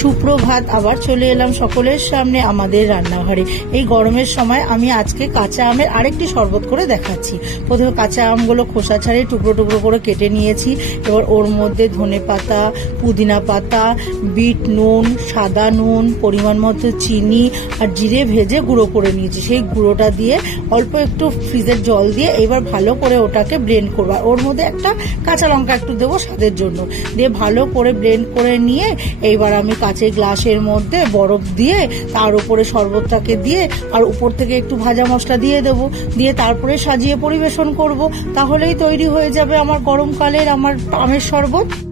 সুপ্রভাত, আবার চলে এলাম সকলের সামনে আমাদের রান্নাঘরে। এই গরমের সময় আমি আজকে কাঁচা আমের আরেকটি শরবত করে দেখাচ্ছি। প্রথমে কাঁচা আমগুলো খোসা ছাড়িয়ে টুকরো টুকরো করে কেটে নিয়েছি। এবার ওর মধ্যে ধনে পাতা, পুদিনা পাতা, বিট নুন, সাদা নুন, পরিমাণ মতো চিনি আর জিরে ভেজে গুঁড়ো করে নিয়েছি। সেই গুঁড়োটা দিয়ে অল্প একটু ফ্রিজের জল দিয়ে এবার ভালো করে ওটাকে ব্লেন্ড করবো। আর ওর মধ্যে একটা কাঁচা লঙ্কা একটু দেবো স্বাদের জন্য, দিয়ে ভালো করে ব্লেন্ড করে নিয়ে এইবার আমি কাঁচের গ্লাসের মধ্যে বরফ দিয়ে তার উপরে শরবতটাকে দিয়ে আর উপর থেকে একটু ভাজা মশলা দিয়ে দেবো, দিয়ে তারপরে সাজিয়ে পরিবেশন করব। তাহলেই তৈরি হয়ে যাবে আমার গরমকালের আমার আমের শরবত।